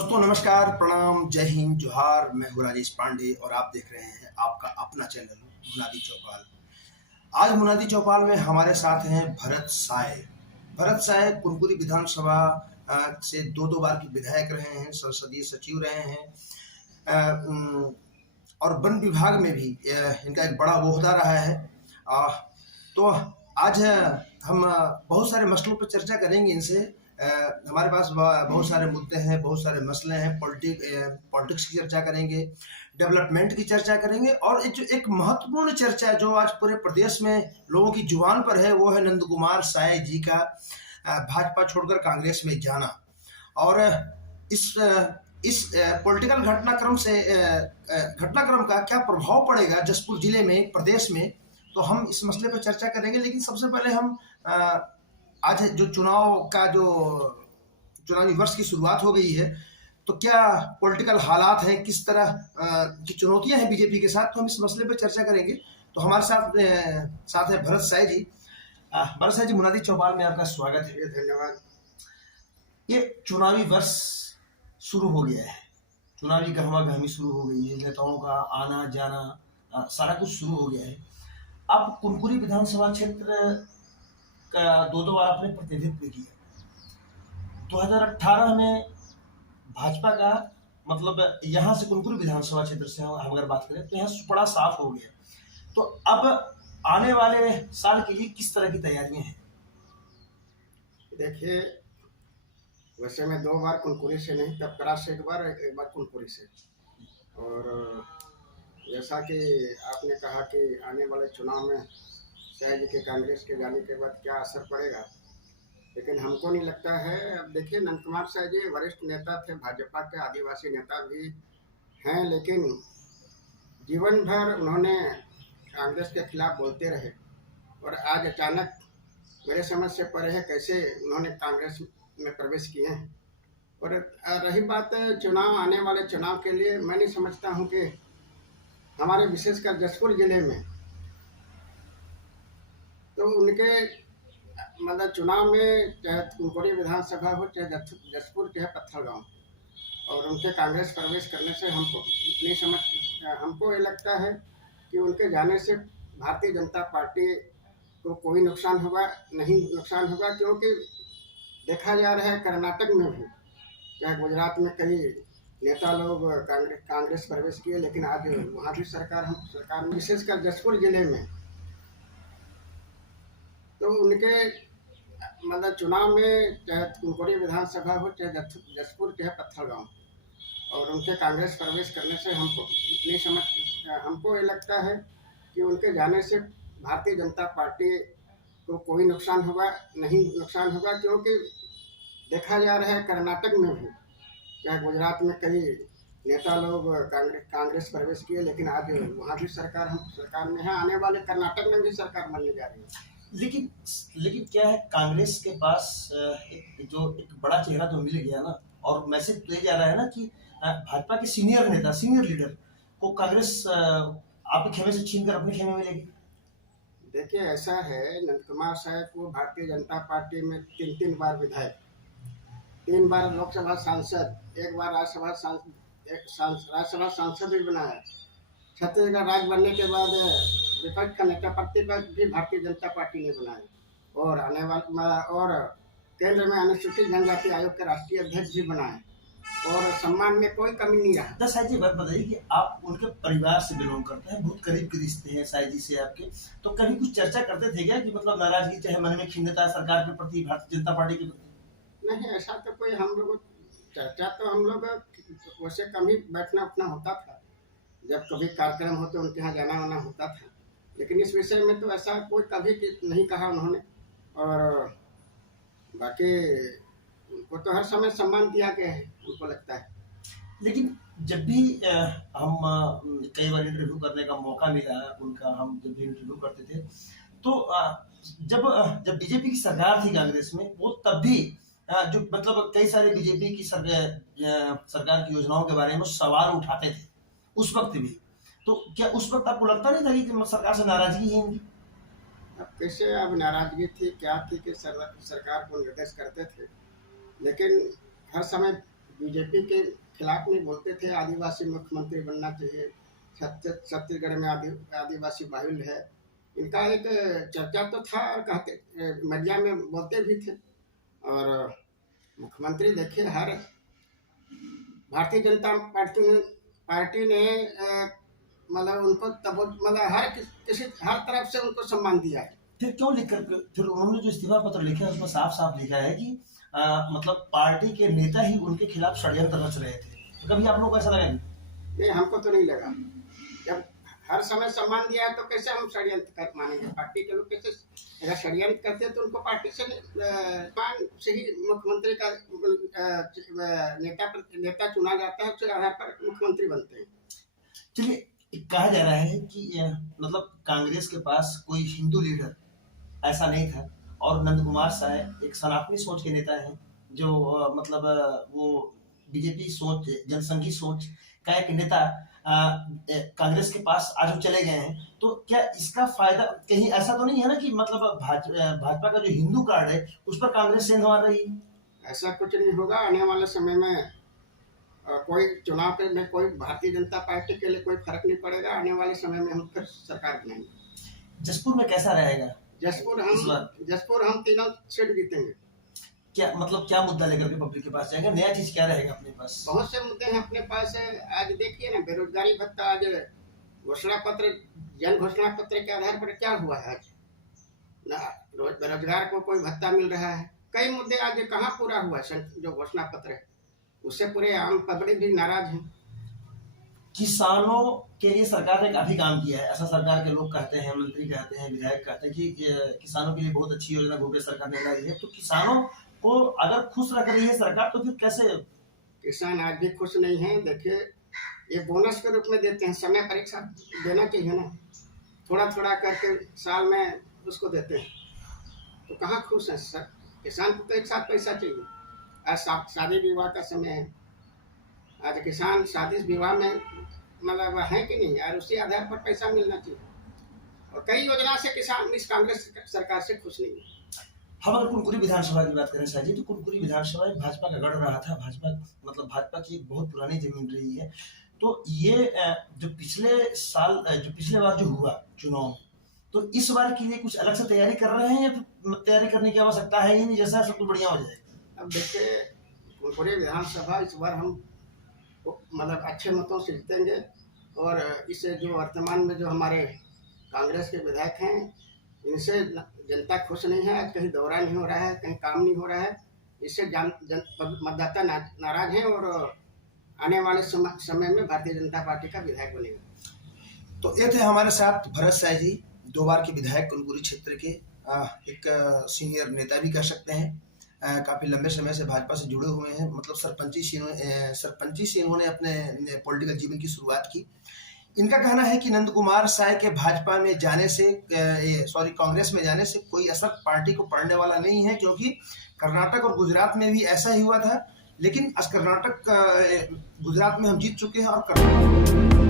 दोस्तों नमस्कार, प्रणाम, जय हिंद, जोहार। मैं हूँ राजेश पांडे और आप देख रहे हैं आपका अपना चैनल मुनादी चौपाल। आज मुनादी चौपाल में हमारे साथ हैं भरत साय। भरत साय कुनकुरी विधानसभा से दो बार के विधायक रहे हैं, संसदीय सचिव रहे हैं और वन विभाग में भी इनका एक बड़ा ओहदा रहा है। तो आज हम बहुत सारे मसलों पर चर्चा करेंगे इनसे। हमारे पास बहुत सारे मुद्दे हैं, बहुत सारे मसले हैं। पॉलिटिक्स की चर्चा करेंगे, डेवलपमेंट की चर्चा करेंगे और एक महत्वपूर्ण चर्चा जो आज पूरे प्रदेश में लोगों की जुबान पर है वो है नंद कुमार साय जी का भाजपा छोड़कर कांग्रेस में जाना। और इस पॉलिटिकल घटनाक्रम का क्या प्रभाव पड़ेगा जसपुर जिले में, प्रदेश में, तो हम इस मसले पर चर्चा करेंगे। लेकिन सबसे पहले हम आज जो चुनावी वर्ष की शुरुआत हो गई है, तो क्या पॉलिटिकल हालात हैं, किस तरह की चुनौतियां हैं बीजेपी के साथ, तो हम इस मसले पर चर्चा करेंगे। तो हमारे साथ है भरत साय जी। भरत साय जी, मुनादी चौपाल में आपका स्वागत है। धन्यवाद। ये चुनावी वर्ष शुरू हो गया है, चुनावी गहमा गहमी शुरू हो गई है, नेताओं का आना जाना सारा कुछ शुरू हो गया है। आप कुनकुरी विधानसभा क्षेत्र का दो बार आपने प्रतिनिधित्व किया। 2018 में भाजपा का मतलब यहाँ से कुनकुरी विधानसभा क्षेत्र से हम अगर बात करें तो यहाँ बड़ा साफ हो गया। तो अब आने वाले साल के लिए किस तरह की तैयारियां हैं? देखिए, वैसे मैं 2 बार कुनकुरी से नहीं, तपकरा से एक बार कुनकुरी से। और जैसा कि आपने कहा कि आने वाले चुनाव में शाह जी के कांग्रेस के जाने के बाद क्या असर पड़ेगा, लेकिन हमको नहीं लगता है। अब देखिए, नंद कुमार साय जी वरिष्ठ नेता थे, भाजपा के आदिवासी नेता भी हैं, लेकिन जीवन भर उन्होंने कांग्रेस के खिलाफ बोलते रहे और आज अचानक मेरे समझ से परे है कैसे उन्होंने कांग्रेस में प्रवेश किए हैं। और रही बात चुनाव, आने वाले चुनाव के लिए मैं नहीं समझता हूं कि हमारे विशेषकर जसपुर जिले में तो उनके मतलब चुनाव में, चाहे कुनकुरी विधानसभा हो, चाहे जसपुर, चाहे पत्थलगांव, और उनके कांग्रेस प्रवेश करने से हमको ये लगता है कि उनके जाने से भारतीय जनता पार्टी को कोई नुकसान होगा नहीं, नुकसान होगा, क्योंकि देखा जा रहा है कर्नाटक में भी, चाहे गुजरात में कई नेता लोग कांग्रेस प्रवेश किए, लेकिन आज वहाँ भी सरकार में विशेषकर जसपुर जिले में तो उनके मतलब चुनाव में, चाहे कुनकुरी विधानसभा हो, चाहे जसपुर, चाहे पत्थलगांव, और उनके कांग्रेस प्रवेश करने से हमको ये लगता है कि उनके जाने से भारतीय जनता पार्टी को कोई नुकसान होगा नहीं, नुकसान होगा, क्योंकि देखा जा रहा है कर्नाटक में भी, चाहे गुजरात में कई नेता लोग कांग्रेस प्रवेश किए, लेकिन आज वहाँ भी सरकार में है। आने वाले कर्नाटक में भी सरकार बनने जा रही है। लेकिन क्या है, कांग्रेस के पास एक बड़ा चेहरा तो मिल गया ना, और मैसेज तो ये जा रहा है ना कि भाजपा के सीनियर नेता, सीनियर लीडर को कांग्रेस आपके खेमे से छीनकर अपने खेमे में लेगी। देखिए, ऐसा है, नंद कुमार साय को भारतीय जनता पार्टी में 3 बार विधायक, 3 बार लोकसभा सांसद, 1 बार राज्यसभा सांसद भी बनाया। छत्तीसगढ़ राज्य बनने के बाद विपक्ष का नेता प्रतिपक्ष भी भारतीय जनता पार्टी ने बनाया, और केंद्र में अनुसूचित जनजाति आयोग के राष्ट्रीय अध्यक्ष भी बनाए, और सम्मान में कोई कमी नहीं रहा। तो साय जी, बात बताइए कि आप उनके परिवार से बिलोंग करते हैं, बहुत करीब के रिश्ते हैं साय जी से आपके, तो कभी कुछ चर्चा करते थे क्या कि मतलब नाराजगी, चाहे मन में खिन्नता सरकार के प्रति, भारतीय जनता पार्टी के प्रति? नहीं, ऐसा तो कोई हम लोग चर्चा तो हम लोग वैसे कम ही बैठना उठना होता था, जब कभी कार्यक्रम होते उनके यहाँ जाना आना होता था, लेकिन इस विषय में तो ऐसा कोई कभी नहीं कहा उन्होंने। और बाकी उनको तो हर समय सम्मान दिया गया है, उनको लगता है। लेकिन जब भी हम कई बार इंटरव्यू करने का मौका मिला उनका, हम जब भी इंटरव्यू करते थे तो जब बीजेपी की सरकार थी कांग्रेस में, वो तब भी जो मतलब कई सारे बीजेपी की सरकार की योजनाओं के बारे में सवाल उठाते थे उस वक्त भी। तो क्या उस वक्त आपको लगता नहीं था कि सरकार से नाराजगी है इनकी? अब कैसे, अब नाराजगी थी क्या थी कि सरकार को निर्देश करते थे, लेकिन हर समय बीजेपी के खिलाफ में बोलते थे आदिवासी मुख्यमंत्री बनना चाहिए, छत्तीसगढ़ में आदिवासी बाहुल्य है, इनका एक चर्चा तो था और कहते मीडिया में बोलते भी थे। और मुख्यमंत्री देखिए, हर भारतीय जनता पार्टी ने मतलब उनको तब मतलब हर तरफ से उनको सम्मान दिया है। फिर क्यों लिखकर फिर उन्होंने जो इस्तीफा पत्र लिखा है उसमें साफ साफ लिखा है कि मतलब पार्टी के नेता ही उनके खिलाफ षड्यंत्र रच रहे थे। तो कभी आप लोगों को ऐसा लगा? नहीं, हमको तो नहीं लगा। जब हर समय सम्मान दिया है तो कैसे हम षड्यंत्र कर मानेंगे? पार्टी के लोग कैसे अगर षड्यंत्र करते हैं तो उनको पार्टी से ही मुख्यमंत्री का नेता चुना जाता है, उसके आधार पर मुख्यमंत्री बनते हैं। चलिए, कहा जा रहा है कि मतलब कांग्रेस के पास कोई हिंदू लीडर ऐसा नहीं था और नंद कुमार साय एक सनातनी सोच के नेता हैं जो मतलब वो बीजेपी सोच, जनसंघी सोच का एक नेता कांग्रेस के पास आज वो चले गए हैं। तो क्या इसका फायदा कहीं ऐसा तो नहीं है ना कि मतलब भाजपा का जो हिंदू कार्ड है उस पर कांग्रेस सेंध मार रही है? ऐसा कुछ नहीं होगा। आने वाले समय में कोई चुनाव में कोई भारतीय जनता पार्टी के लिए कोई फर्क नहीं पड़ेगा। आने वाले समय में हम फिर सरकार बनाएंगे। जसपुर में कैसा रहेगा? जसपुर हम 3 सीट जीतेंगे। क्या मतलब क्या मुद्दा लेकर के पब्लिक के पास जाएगा? नया चीज क्या रहेगा अपने पास? बहुत से मुद्दे हैं अपने पास। आज देखिए ना, बेरोजगारी भत्ता, आज घोषणा पत्र, जन घोषणा पत्र के आधार पर क्या हुआ है? आज बेरोजगार को कोई भत्ता मिल रहा है। कई मुद्दे आज कहाँ पूरा हुआ है? जो घोषणा पत्र है उससे पूरे आम पब्लिक भी नाराज है। किसानों के लिए सरकार ने काफी काम किया है, ऐसा सरकार के लोग कहते हैं, मंत्री कहते हैं, विधायक कहते हैं कि किसानों के लिए बहुत अच्छी योजना भूपेश सरकार ने लाई है। तो किसानों को अगर खुश रख रही है सरकार तो फिर कैसे? किसान आज भी खुश नहीं है। देखिए, ये बोनस के रूप में देते हैं, समय परीक्षा देना चाहिए ना, थोड़ा थोड़ा करके साल में उसको देते हैं, तो कहाँ खुश है सर? किसान को तो एक साथ पैसा चाहिए। आज शादी विवाह का समय है, आज किसान शादी विवाह में मतलब है कि नहीं यार, उसी आधार पर पैसा मिलना चाहिए। और कई योजना से किसान इस कांग्रेस सरकार से खुश नहीं है। हम अगर कुनकुरी विधानसभा की बात करें शाह जी, तो कुनकुरी विधानसभा भाजपा का गढ़ रहा था। भाजपा की एक बहुत पुरानी जमीन रही है। तो ये जो पिछले बार जो हुआ चुनाव, तो इस बार के लिए कुछ अलग से तैयारी कर रहे हैं या फिर तैयारी करने की आवश्यकता है ही नहीं, जैसा सब कुछ बढ़िया हो जाएगा? अब देखिए, कुनकुरी विधानसभा इस बार हम मतलब अच्छे मतों से जीतेंगे। और इससे जो वर्तमान में जो हमारे कांग्रेस के विधायक हैं, इनसे जनता खुश नहीं है। कहीं दौरा नहीं हो रहा है, कहीं काम नहीं हो रहा है। इससे मतदाता नाराज हैं और आने वाले समय में भारतीय जनता पार्टी का विधायक बनेगा। तो ये थे हमारे साथ भरत साय जी, 2 बार के विधायक कुनकुरी क्षेत्र के, एक सीनियर नेता भी कह सकते हैं। काफ़ी लंबे समय से भाजपा से जुड़े हुए हैं। मतलब सरपंची से इन्होंने अपने पॉलिटिकल जीवन की शुरुआत की। इनका कहना है कि नंद कुमार साय के भाजपा में जाने से कांग्रेस में जाने से कोई असर पार्टी को पड़ने वाला नहीं है, क्योंकि कर्नाटक और गुजरात में भी ऐसा ही हुआ था। लेकिन कर्नाटक गुजरात में हम जीत चुके हैं और कर्नाटक